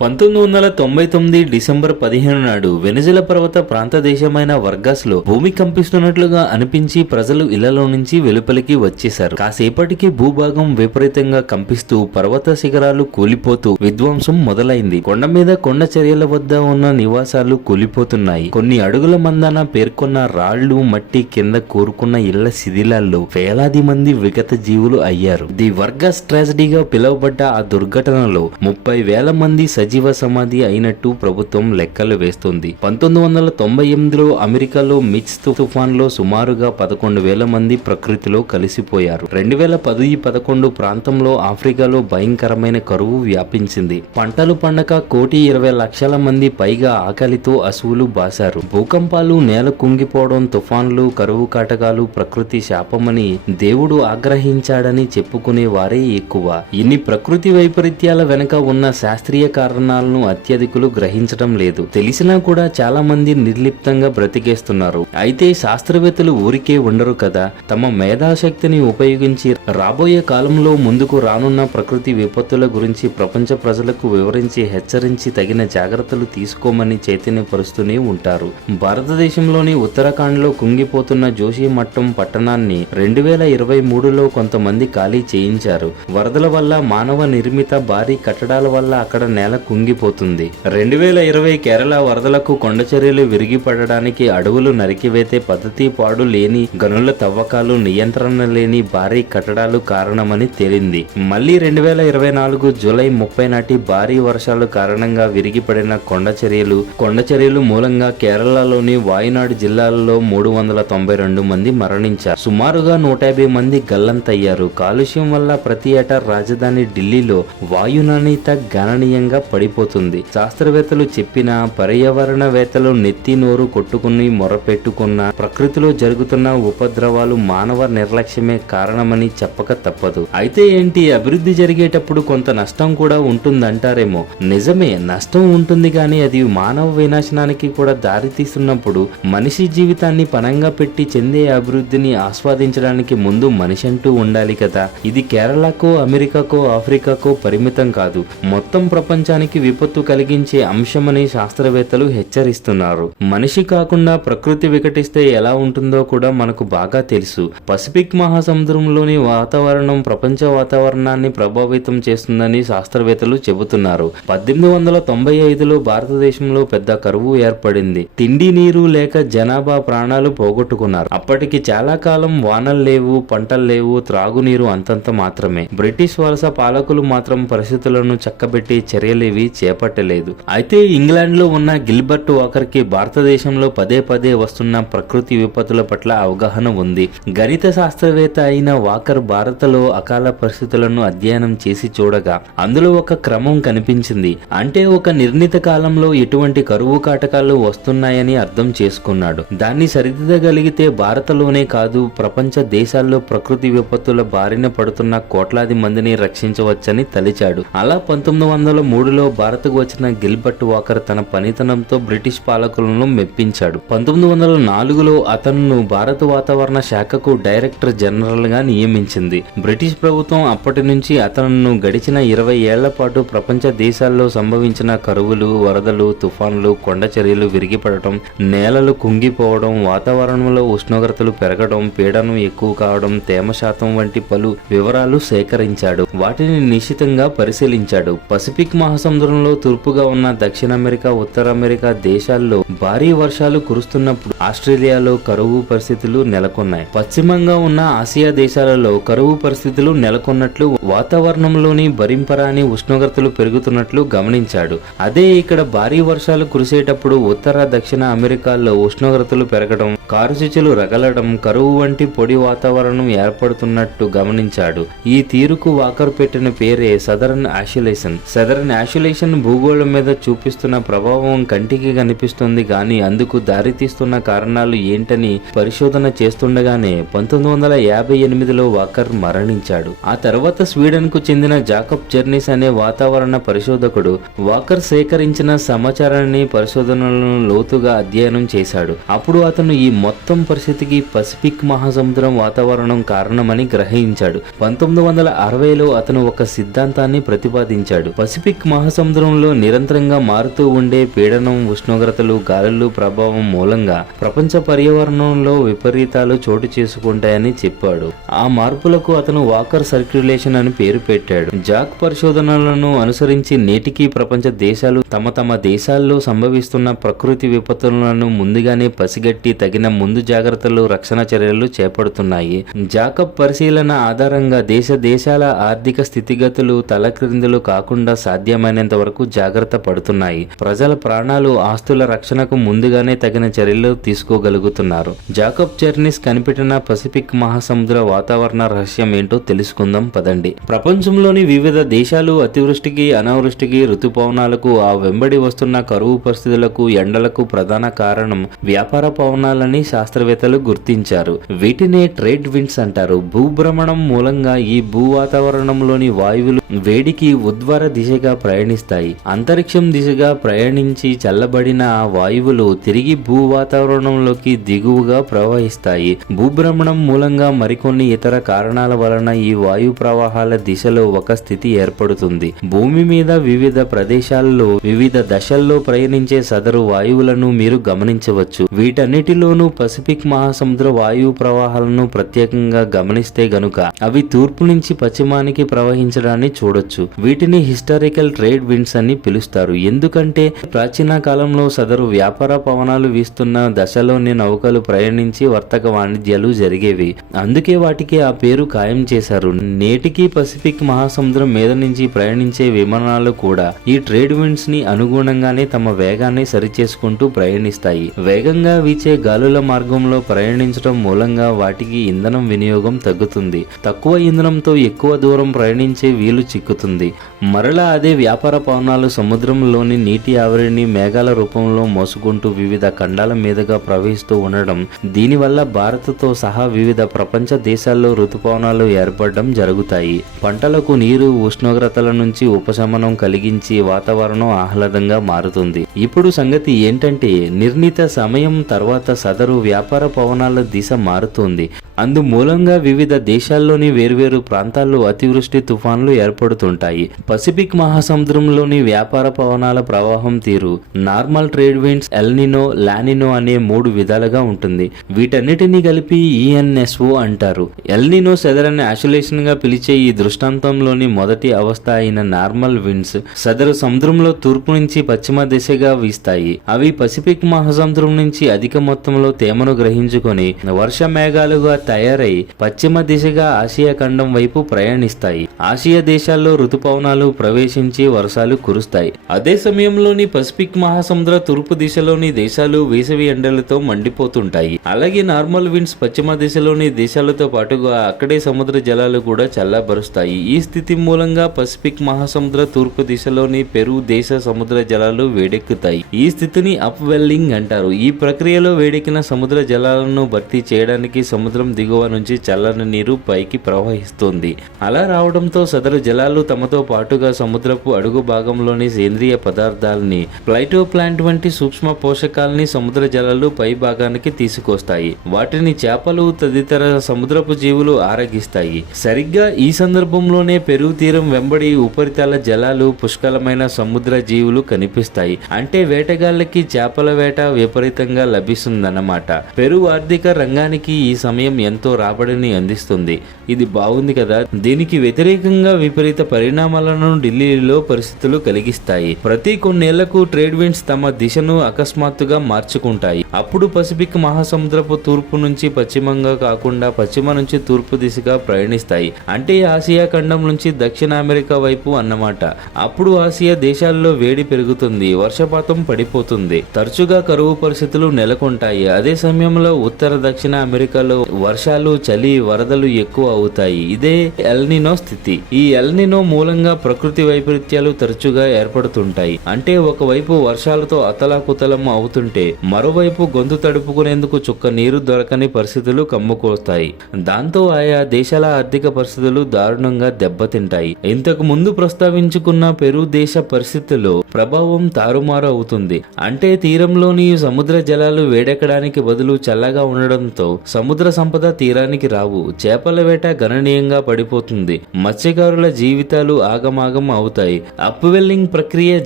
1999 December 15 నాడు Venezuela పర్వత ప్రాంత దేశమైన వర్గాస్ లో భూమి కంపిస్తున్నట్లుగా అనిపించి ప్రజలు ఇళ్లలో నుంచి వెలుపలికి వచ్చేశారు. కాసేపటికి భూభాగం విపరీతంగా కంపిస్తూ పర్వత శిఖరాలు కూలిపోతూ విధ్వంసం మొదలైంది. కొండ మీద కొండ చర్యల వద్ద ఉన్న నివాసాలు కూలిపోతున్నాయి. కొన్ని అడుగుల మందాన పేర్కొన్న రాళ్లు మట్టి కింద కూరుకున్న ఇళ్ల శిథిలాల్లో వేలాది మంది విగత జీవులు అయ్యారు. ది వర్గాస్ ట్రాజడీగా పిలువబడ్డ ఆ దుర్ఘటనలో 30,000 మంది సజీవ సమాధి అయినట్టు ప్రభుత్వం లెక్కలు వేస్తుంది. 1998లో అమెరికాలో మిచ్ తుఫాన్లో సుమారుగా 11,000 మంది ప్రకృతిలో కలిసిపోయారు. 2010-11 ప్రాంతంలో ఆఫ్రికాలో భయంకరమైన కరువు వ్యాపించింది. పంటలు పండక 1,20,00,000 మంది పైగా ఆకలితో అసువులు బాసారు. భూకంపాలు, నేల కుంగిపోవడం, తుఫాన్లు, కరువు కాటకాలు ప్రకృతి శాపమని దేవుడు ఆగ్రహించాడని చెప్పుకునే వారే ఎక్కువ. ఇన్ని ప్రకృతి వైపరీత్యాల వెనక ఉన్న శాస్త్రీయ కారణాలను అత్యధికులు గ్రహించడం లేదు. తెలిసినా కూడా చాలా మంది నిర్లిప్తంగా బ్రతికేస్తున్నారు. అయితే శాస్త్రవేత్తలు ఊరికే ఉండరు కదా. తమ మేధాశక్తిని ఉపయోగించి రాబోయే కాలంలో ముందుకు రానున్న ప్రకృతి విపత్తుల గురించి ప్రపంచ ప్రజలకు వివరించి హెచ్చరించి తగిన జాగ్రత్తలు తీసుకోమని చైతన్యపరుస్తూనే ఉంటారు. భారతదేశంలోని ఉత్తరాఖండ్లో కుంగిపోతున్న జోషిమట్టం పట్టణాన్ని 2023లో కొంతమంది ఖాళీ చేయించారు. వరదల వల్ల, మానవ నిర్మిత భారీ కట్టడాల వల్ల అక్కడ నేల కుంగిపోతుంది. 2020 కేరళ వరదలకు కొండచర్యలు విరిగిపడడానికి అడవులు నరికివేతే పద్ధతి పాడు లేని గనుల తవ్వకాలు, నియంత్రణ లేని భారీ కట్టడాలు కారణమని తేలింది. మళ్లీ 2024 జూలై 30 నాటి భారీ వర్షాల కారణంగా విరిగిపడిన కొండచర్యలు మూలంగా కేరళలోని వాయునాడు జిల్లాలలో 392 మంది మరణించారు. సుమారుగా 150 మంది గల్లంతయ్యారు. కాలుష్యం వల్ల ప్రతి ఏటా రాజధాని ఢిల్లీలో వాయు నాణ్యత గణనీయంగా పడిపోతుంది. శాస్త్రవేత్తలు చెప్పినా, పర్యావరణవేత్తలు నెత్తి నోరు కొట్టుకుని మొరపెట్టుకున్న ప్రకృతిలో జరుగుతున్న ఉపద్రవాలు మానవ నిర్లక్ష్యమే కారణమని చెప్పక తప్పదు. అయితే ఏంటి, అభివృద్ధి జరిగేటప్పుడు కొంత నష్టం కూడా ఉంటుందంటారేమో. నిజమే, నష్టం ఉంటుంది, కానీ అది మానవ వినాశనానికి కూడా దారితీస్తున్నప్పుడు మనిషి జీవితాన్ని పణంగా పెట్టి చెందే అభివృద్ధిని ఆస్వాదించడానికి ముందు మనిషి అంటూ ఉండాలి కదా. ఇది కేరళకో, అమెరికాకో, ఆఫ్రికాకో పరిమితం కాదు, మొత్తం ప్రపంచానికి విపత్తు కలిగించే అంశమని శాస్త్రవేత్తలు హెచ్చరిస్తున్నారు. మనిషి కాకుండా ప్రకృతి వికటిస్తే ఎలా ఉంటుందో కూడా మనకు బాగా తెలుసు. పసిఫిక్ మహాసముద్రంలోని వాతావరణం ప్రపంచ వాతావరణాన్ని ప్రభావితం చేస్తుందని శాస్త్రవేత్తలు చెబుతున్నారు. 1895లో భారతదేశంలో పెద్ద కరువు ఏర్పడింది. తిండి నీరు లేక జనాభా ప్రాణాలు పోగొట్టుకున్నారు. అప్పటికి చాలా కాలం వానలు లేవు, పంటలు లేవు, త్రాగునీరు అంతంత మాత్రమే. బ్రిటిష్ వలస పాలకులు మాత్రం పరిస్థితులను చక్కబెట్టి చర్యలేవి చేపట్టలేదు. అయితే ఇంగ్లాండ్ లో ఉన్న గిల్బర్ట్ వాకర్ కి భారతదేశంలో పదే పదే వస్తున్న ప్రకృతి విపత్తుల పట్ల అవగాహన ఉంది. గణిత శాస్త్రవేత్త అయిన వాకర్ భారత్లో అకాల పరిస్థితులను అధ్యయనం చేసి చూడగా అందులో ఒక క్రమం కనిపించింది. అంటే ఒక నిర్ణీత కాలంలో ఎటువంటి కరువు కాటకాలు వస్తున్నాయని అర్థం చేసుకున్నాడు. దాన్ని సరిదిద్దగలిగితే భారత్లోనే కాదు, ప్రపంచ దేశాల్లో ప్రకృతి విపత్తుల బారిన పడుతున్న కోట్లాది మందిని రక్షించవచ్చని తలిచాడు. అలా 1903లో భారత్కు వచ్చిన గిల్బర్ట్ వాకర్ తన పనితనంతో బ్రిటిష్ పాలకులను మెప్పించాడు. 1904లో అతను భారత వాతావరణ శాఖకు డైరెక్టర్ జనరల్ గా నియమించింది. బ్రిటిష్ ప్రభుత్వం అప్పటి నుంచి అతను గడిచిన 20 ఏళ్ల పాటు ప్రపంచ దేశాల్లో సంభవించిన కరువులు, వరదలు, తుఫాన్లు, కొండచర్యలు విరిగిపడటం, నేలలు కుంగిపోవడం, వాతావరణంలో ఉష్ణోగ్రతలు పెరగడం, పీడనం ఎక్కువ కావడం, తేమ శాతం వంటి పలు వివరాలు సేకరించాడు. వాటిని నిశితంగా పరిశీలించాడు. పసిఫిక్ మహాసముద్రంలో తూర్పుగా ఉన్న దక్షిణ అమెరికా, ఉత్తర అమెరికా దేశాల్లో భారీ వర్షాలు కురుస్తున్నప్పుడు ఆస్ట్రేలియాలో కరువు పరిస్థితులు నెలకొన్నాయి. పశ్చిమంగా ఉన్న ఆసియా దేశాలలో కరువు పరిస్థితులు నెలకొన్నట్లు, వాతావరణంలోని భరింపరాని ఉష్ణోగ్రతలు పెరుగుతున్నట్లు గమనించాడు. అదే ఇక్కడ భారీ వర్షాలు కురిసేటప్పుడు ఉత్తర, దక్షిణ అమెరికాల్లో ఉష్ణోగ్రతలు పెరగడం, కారుచిచ్చులు రగలడం, కరువు వంటి పొడి వాతావరణం ఏర్పడుతున్నట్టు గమనించాడు. ఈ తీరుకు వాకర్ పెట్టిన పేరే సదరన్ ఆసిలేషన్. సదరన్ ఆసిలేషన్ భూగోళం మీద చూపిస్తున్న ప్రభావం కంటికి కనిపిస్తుంది, కానీ అందుకు దారితీస్తున్న కారణాలు ఏంటని పరిశోధన చేస్తుండగానే 1958లో వాకర్ మరణించాడు. ఆ తర్వాత స్వీడన్ కు చెందిన జాకబ్ జర్నిస్ అనే వాతావరణ పరిశోధకుడు వాకర్ సేకరించిన సమాచారాన్ని, పరిశోధనలను లోతుగా అధ్యయనం చేశాడు. అప్పుడు అతను ఈ మొత్తం పరిస్థితికి పసిఫిక్ మహాసముద్రం వాతావరణం కారణమని గ్రహించాడు. 1960లో అతను ఒక సిద్ధాంతాన్ని ప్రతిపాదించాడు. పసిఫిక్ మహాసముద్రం మహాసముద్రంలో నిరంతరంగా మారుతూ ఉండే పీడనం, ఉష్ణోగ్రతలు, గాలులు ప్రభావం మూలంగా ప్రపంచ పర్యావరణంలో విపరీతాలు చోటు చేసుకుంటాయని చెప్పాడు. ఆ మార్పులకు అతను వాకర్ సర్క్యులేషన్ అని పేరు పెట్టాడు. జాక్ పరిశోధనలను అనుసరించి నేటికి ప్రపంచ దేశాలు తమ దేశాల్లో సంభవిస్తున్న ప్రకృతి విపత్తులను ముందుగానే పసిగట్టి తగిన ముందు జాగ్రత్తలు, రక్షణ చర్యలు చేపడుతున్నాయి. జాకబ్ పరిశీలన ఆధారంగా దేశాల ఆర్థిక స్థితిగతులు తలక్రిందులు కాకుండా సాధ్యమైనంత వరకు జాగ్రత్త పడుతున్నాయి. ప్రజల ప్రాణాలు, ఆస్తుల రక్షణకు ముందుగానే తగిన చర్యలు తీసుకోగలుగుతున్నారు. జాకబ్ జర్నీస్ కనిపెట్టిన పసిఫిక్ మహాసముద్ర వాతావరణ రహస్యం ఏంటో తెలుసుకుందాం పదండి. ప్రపంచంలోని వివిధ దేశాలు అతివృష్టికి, అనావృష్టికి, ఋతుపవనాలకు, ఆ వెంబడి వస్తున్న కరువు పరిస్థితులకు, ఎండలకు ప్రధాన కారణం వ్యాపార పవనాలని శాస్త్రవేత్తలు గుర్తించారు. వీటినే ట్రేడ్ విండ్స్ అంటారు. భూభ్రమణం మూలంగా ఈ భూ వాతావరణంలోని వాయువులు వేడికి ఉద్వార దిశగా ప్రయాణిస్తాయి. అంతరిక్షం దిశగా ప్రయాణించి చల్లబడిన ఆ వాయువులు తిరిగి భూ వాతావరణంలోకి దిగువగా ప్రవహిస్తాయి. భూభ్రమణం మూలంగా మరికొన్ని ఇతర కారణాల వలన ఈ వాయు ప్రవాహాల దిశలో ఒక స్థితి ఏర్పడుతుంది. భూమి మీద వివిధ ప్రదేశాల్లో వివిధ దశల్లో ప్రయాణించే సదరు వాయువులను మీరు గమనించవచ్చు. వీటన్నిటిలోనూ పసిఫిక్ మహాసముద్ర వాయు ప్రవాహాలను ప్రత్యేకంగా గమనిస్తే గనుక అవి తూర్పు నుంచి పశ్చిమానికి ప్రవహించడాన్ని చూడొచ్చు. వీటిని హిస్టారికల్ ట్రేడ్ విండ్స్ అని పిలుస్తారు. ఎందుకంటే ప్రాచీన కాలంలో సదరు వ్యాపార పవనాలు వీస్తున్న దశలోని నౌకలు ప్రయాణించి వర్తక వాణిజ్యాలు జరిగేవి. అందుకే వాటికి ఆ పేరు ఖాయం చేశారు. నేటికి పసిఫిక్ మహాసముద్రం మీద నుంచి ప్రయాణించే విమానాలు కూడా ఈ ట్రేడ్ విండ్స్ ని అనుగుణంగానే తమ వేగాన్ని సరిచేసుకుంటూ ప్రయాణిస్తాయి. వేగంగా వీచే గాలుల మార్గంలో ప్రయాణించడం మూలంగా వాటికి ఇంధనం వినియోగం తగ్గుతుంది. తక్కువ ఇంధనంతో ఎక్కువ దూరం ప్రయాణించే వీలు చిక్కుతుంది. మరలా అదే వ్యాపార పవనాలు సముద్రంలోని నీటి ఆవిరిని మేఘాల రూపంలో మోసుకుంటూ వివిధ ఖండాల మీదుగా ప్రవహిస్తూ ఉండడం, దీనివల్ల భారత్తో సహా వివిధ ప్రపంచ దేశాల్లో ఋతుపవనాలు ఏర్పడడం జరుగుతాయి. పంటలకు నీరు, ఉష్ణోగ్రతల నుంచి ఉపశమనం కలిగించి వాతావరణం ఆహ్లాదంగా మారుతుంది. ఇప్పుడు సంగతి ఏంటంటే నిర్ణీత సమయం తర్వాత సదరు వ్యాపార పవనాల దిశ మారుతుంది. అందుమూలంగా వివిధ దేశాల్లోని వేర్వేరు ప్రాంతాల్లో అతివృష్టి తుఫాన్లు ఏర్పడుతుంటాయి. పసిఫిక్ మహాసముద్రంలోని వ్యాపార పవనాల ప్రవాహం తీరు normal trade winds, El Niño, La Nina అనే 3 విధాలుగా ఉంటుంది. వీటన్నిటినీ కలిపి ENSO అంటారు. ఎల్నినో సదరన్ ఆసిలేషన్ గా పిలిచే ఈ దృష్టాంతంలోని మొదటి అవస్థ అయిన నార్మల్ విండ్స్ సదరు సముద్రంలో తూర్పు నుంచి పశ్చిమ దిశగా వీస్తాయి. అవి పసిఫిక్ మహాసముద్రం నుంచి అధిక మొత్తంలో తేమను గ్రహించుకొని వర్ష మేఘాలుగా తయారై పశ్చిమ దిశగా ఆసియా ఖండం వైపు ప్రయాణిస్తాయి. ఆసియా దేశాల్లో ఋతుపవనాలు ప్రవేశించి వర్షాలు కురుస్తాయి. అదే సమయంలోని పసిఫిక్ మహాసముద్ర తూర్పు దిశలోని దేశాలు వేసవి ఎండలతో మండిపోతుంటాయి. అలాగే నార్మల్ విండ్స్ పశ్చిమ దిశలోని దేశాలతో పాటుగా అక్కడే సముద్ర జలాలు కూడా చల్లబరుస్తాయి. ఈ స్థితి మూలంగా పసిఫిక్ మహాసముద్ర తూర్పు దిశలోని పెరు దేశ సముద్ర జలాలు వేడెక్కుతాయి. ఈ స్థితిని అప్ వెల్లింగ్ అంటారు. ఈ ప్రక్రియలో వేడెక్కిన సముద్ర జలాలను భర్తీ చేయడానికి సముద్రం దిగువ నుంచి చల్లని నీరు పైకి ప్రవహిస్తుంది. అలా రావడంతో సదరు జలాలు తమతో పాటుగా సముద్రపు అడుగు భాగంలోని సేంద్రియ పదార్థాలని, ప్లైటోప్లాంట్ వంటి సూక్ష్మ పోషకాలని సముద్ర జలాలు పై భాగానికి తీసుకొస్తాయి. వాటిని చేపలు తదితర సముద్రపు జీవులు ఆరగిస్తాయి. సరిగ్గా ఈ సందర్భంలోనే పెరు తీరం వెంబడి ఉపరితల జలాలు, పుష్కలమైన సముద్ర జీవులు కనిపిస్తాయి. అంటే వేటగాళ్ళకి చేపల వేట విపరీతంగా లభిస్తుందన్నమాట. పెరు ఆర్థిక రంగానికి ఈ సమయం ఎంతో రాబడిని అందిస్తుంది. ఇది బాగుంది కదా. దీనికి వ్యతిరేకంగా విపరీత పరిణామాలను ఢిల్లీలో పరిస్థితులు కలిగిస్తాయి. ప్రతి కొన్నేళ్లకు ట్రేడ్ విండ్స్ తమ దిశను అకస్మాత్తుగా మార్చుకుంటాయి. అప్పుడు పసిఫిక్ మహాసముద్రపు తూర్పు నుంచి పశ్చిమంగా కాకుండా పశ్చిమ నుంచి తూర్పు దిశగా ప్రయాణిస్తాయి. అంటే ఆసియా ఖండం నుంచి దక్షిణ అమెరికా వైపు అన్నమాట. అప్పుడు ఆసియా దేశాల్లో వేడి పెరుగుతుంది, వర్షపాతం పడిపోతుంది, తరచుగా కరువు పరిస్థితులు నెలకొంటాయి. అదే సమయంలో ఉత్తర దక్షిణ అమెరికాలో వర్షాలు, చలి, వరదలు ఎక్కువ అవుతాయి. ఇదే ఎల్నినో స్థితి. ఈ ఎల్నినో మూలంగా ప్రకృతి వైపరీత్యాలు తరచుగా ఏర్పడుతుంటాయి. అంటే ఒకవైపు వర్షాలతో అతలాకుతలం అవుతుంటే మరోవైపు గొంతు తడుపుకునేందుకు చుక్క నీరు దొరకని పరిస్థితులు కమ్ముకొస్తాయి. దాంతో ఆయా దేశాల ఆర్థిక పరిస్థితులు దారుణంగా దెబ్బతింటాయి. ఇంతకు ముందు ప్రస్తావించుకున్న పెరు దేశ పరిస్థితుల్లో ప్రభావం తారుమారు అవుతుంది. అంటే తీరంలోని సముద్ర జలాలు వేడెక్కడానికి బదులు చల్లగా ఉండడంతో సముద్ర సంపద త్వరగా తీరానికి రావు. చేపల వేట గణనీయంగా పడిపోతుంది. మత్స్యకారుల జీవితాలు ఆగమాగం అవుతాయి. అప్వెల్లింగ్ ప్రక్రియ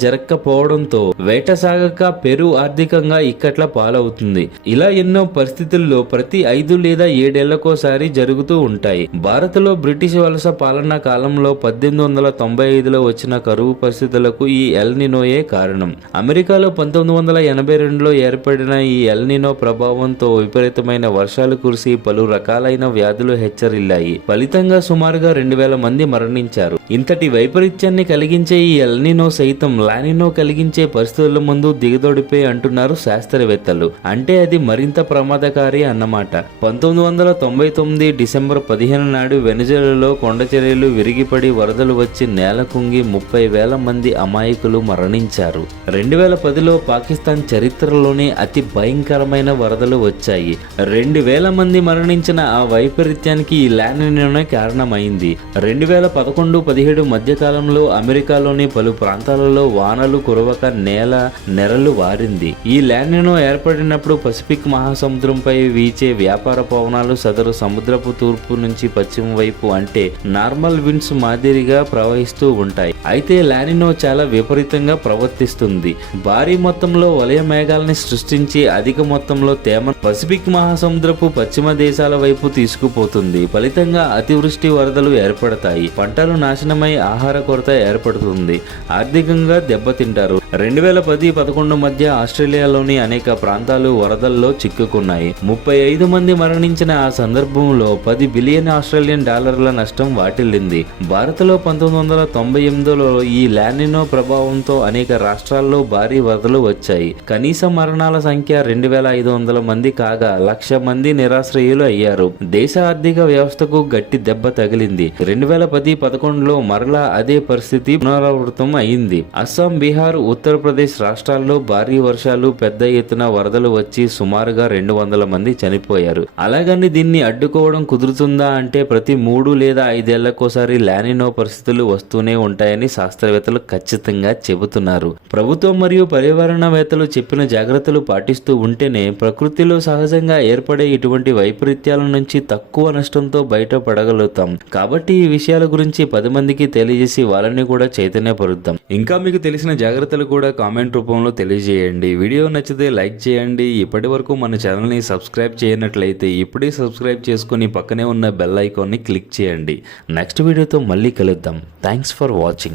జరగకపోవడంతో వేట సాగక పెరు ఆర్థికంగా ఇక్కట్ల పాలవుతుంది. ఇలా ఎన్నో పరిస్థితుల్లో ప్రతి 5 లేదా 7 ఏళ్లకోసారి జరుగుతూ ఉంటాయి. భారత్లో బ్రిటిష్ వలస పాలనా కాలంలో 1895లో వచ్చిన కరువు పరిస్థితులకు ఈ ఎల్ నినోయే కారణం. అమెరికాలో 1982లో ఏర్పడిన ఈ ఎల్ నినో ప్రభావంతో విపరీతమైన వర్షాలు కురిసి పలు రకాలైన వ్యాధులు హెచ్చరిల్లాయి. ఫలితంగా సుమారుగా 2000 మంది మరణించారు. ఇంతటి వైపరీత్యాన్ని కలిగించే ఈ ఎల్ నినో సైతం లానినో కలిగించే పరిస్థితుల ముందు దిగదొడిపే అంటున్నారు శాస్త్రవేత్తలు. అంటే అది మరింత ప్రమాదకారి అన్నమాట. 1999 డిసెంబర్ 15 నాడు వెనిజులాలో కొండచర్యలు విరిగిపడి వరదలు వచ్చి నేల కుంగి 30,000 మంది అమాయకులు మరణించారు. 2010లో పాకిస్తాన్ చరిత్రలోనే అతి భయంకరమైన వరదలు వచ్చాయి. 2,000 మంది మరణించిన ఆ వైపరీత్యానికి ఈ లానినోనే కారణమైంది. 2011-17 మధ్యకాలంలో అమెరికాలోని పలు ప్రాంతాలలో వానలు కురవక నేల నెరలు వారింది. ఈ లానినో ఏర్పడినప్పుడు పసిఫిక్ మహాసముద్రంపై వీచే వ్యాపార పవనాలు సదరు సముద్రపు తూర్పు నుంచి పశ్చిమ వైపు అంటే నార్మల్ విండ్స్ మాదిరిగా ప్రవహిస్తూ ఉంటాయి. అయితే లానినో చాలా విపరీతంగా ప్రవర్తిస్తుంది. భారీ మొత్తంలో వలయ మేఘాలని సృష్టించి అధిక మొత్తంలో తేమ పసిఫిక్ మహాసముద్రపు పశ్చిమ దేశాల వైపు తీసుకుపోతుంది. ఫలితంగా అతివృష్టి వరదలు ఏర్పడతాయి. పంటలు నాశనమై ఆహార కొరత ఏర్పడుతుంది. ఆర్థికంగా దెబ్బతింటారు. 2010-11 మధ్య ఆస్ట్రేలియాలోని అనేక ప్రాంతాలు వరదల్లో చిక్కుకున్నాయి. 35 మంది మరణించిన ఆ సందర్భంలో 10 బిలియన్ ఆస్ట్రేలియన్ డాలర్ల నష్టం వాటిల్లింది. భారత్లో 1998లో ఈ లానినో ప్రభావంతో అనేక రాష్ట్రాల్లో భారీ వరదలు వచ్చాయి. కనీస మరణాల సంఖ్య 2,500 మంది కాగా 1,00,000 మంది నిరాశ్రయులు అయ్యారు. దేశ ఆర్థిక వ్యవస్థకు గట్టి దెబ్బ తగిలింది. 2010-11లో మరలా అదే పరిస్థితి పునరావృతం అయింది. అస్సాం, బీహార్, ఉత్తరప్రదేశ్ రాష్ట్రాల్లో భారీ వర్షాలు, పెద్ద ఎత్తున వరదలు వచ్చి సుమారుగా 200 మంది చనిపోయారు. అలాగని దీన్ని అడ్డుకోవడం కుదురుతుందా అంటే ప్రతి 3 లేదా 5 ఏళ్లకోసారి లానినో పరిస్థితులు వస్తూనే ఉంటాయని శాస్త్రవేత్తలు ఖచ్చితంగా చెబుతున్నారు. ప్రభుత్వం మరియు పర్యావరణవేత్తలు చెప్పిన జాగ్రత్తలు పాటిస్తూ ఉంటేనే ప్రకృతిలో సహజంగా ఏర్పడే ఇటువంటి వైపరీత్యాల నుంచి తక్కువ నష్టంతో బయటపడగలుగుతాం. కాబట్టి ఈ విషయాల గురించి 10 మందికి తెలియజేసి వాళ్ళని కూడా చైతన్యపరుద్దాం. ఇంకా మీకు తెలిసిన జాగ్రత్తలు కూడా కామెంట్ రూపంలో తెలియజేయండి. వీడియో నచ్చితే లైక్ చేయండి. ఇప్పటి వరకు మన ఛానల్ని సబ్స్క్రైబ్ చేయనట్లయితే ఇప్పుడే సబ్స్క్రైబ్ చేసుకుని పక్కనే ఉన్న బెల్ ఐకాన్ని క్లిక్ చేయండి. నెక్స్ట్ వీడియోతో మళ్ళీ కలుద్దాం. Thanks for watching.